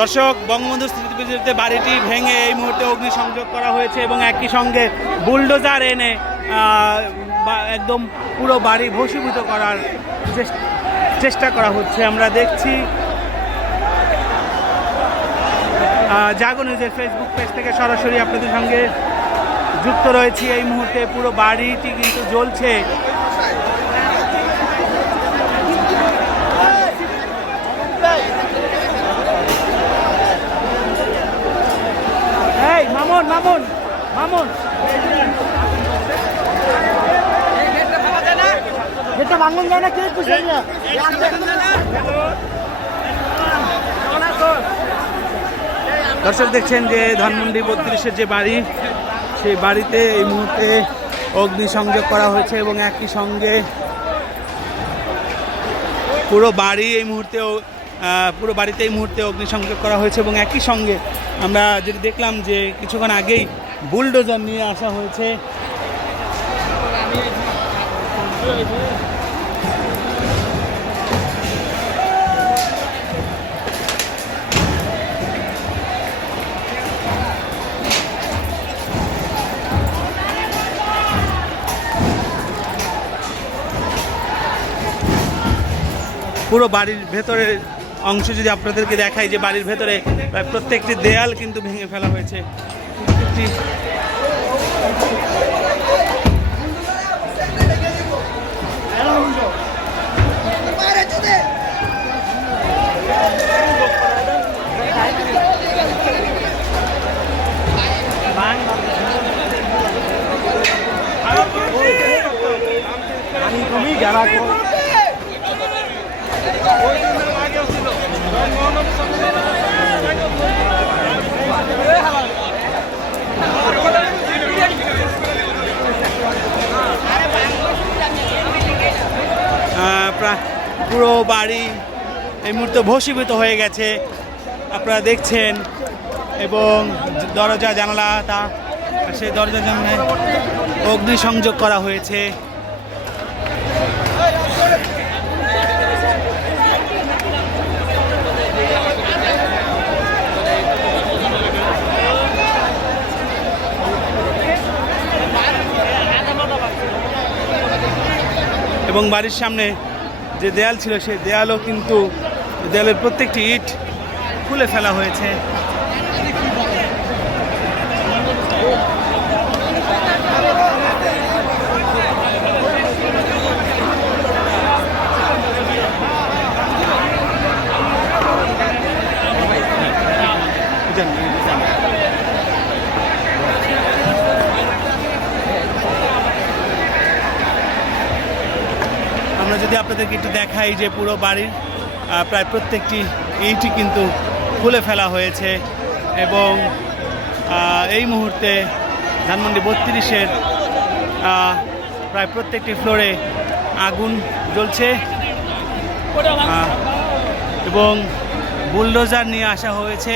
দর্শক, বঙ্গবন্ধু স্মৃতিতে বাড়িটি ভেঙে এই মুহূর্তে অগ্নিসংযোগ করা হয়েছে এবং একই সঙ্গে বুলডোজার এনে একদম পুরো বাড়ি ভস্মীভূত করার চেষ্টা করা হচ্ছে। আমরা দেখছি জাগো নিউজের ফেসবুক পেজ থেকে সরাসরি আপনাদের সঙ্গে যুক্ত রয়েছি। এই মুহূর্তে পুরো বাড়িটি কিন্তু জ্বলছে। এই মামুন মামুন মামুন এটা ভাঙন যায় না, কে খুশি না। দর্শক দেখছেন যে ধানমন্ডি 32-এর যে বাড়ি, সেই বাড়িতে এই মুহূর্তে অগ্নিসংযোগ করা হয়েছে এবং একই সঙ্গে পুরো বাড়িতে এই মুহূর্তে অগ্নিসংযোগ করা হয়েছে এবং একই সঙ্গে আমরা যেটা দেখলাম যে কিছুক্ষণ আগেই বুলডোজার নিয়ে আসা হয়েছে। পুরো বাড়ির ভেতরের অংশ যদি আপনাদেরকে দেখাই, যে বাড়ির ভেতরে প্রায় প্রত্যেকটি দেয়াল কিন্তু ভেঙে ফেলা হয়েছে। পুরো বাড়ি এই মুহূর্তে ভস্মীভূত হয়ে গেছে, আপনারা দেখছেন। এবং দরজা জানালা সেই দরজা জানালায় অগ্নিসংযোগ করা হয়েছে। এবং বাড়ির সামনে যে দেয়াল ছিল সেই দেয়ালও কিন্তু, দেয়ালের প্রত্যেকটি ইট খুলে ফেলা হয়েছে। আমরা যদি আপনাদেরকে একটু দেখাই যে পুরো বাড়ির প্রায় প্রত্যেকটি ইটই কিন্তু খুলে ফেলা হয়েছে এবং এই মুহূর্তে ধানমন্ডি 32-এর প্রায় প্রত্যেকটি ফ্লোরে আগুন জ্বলছে এবং বুলডোজার নিয়ে আসা হয়েছে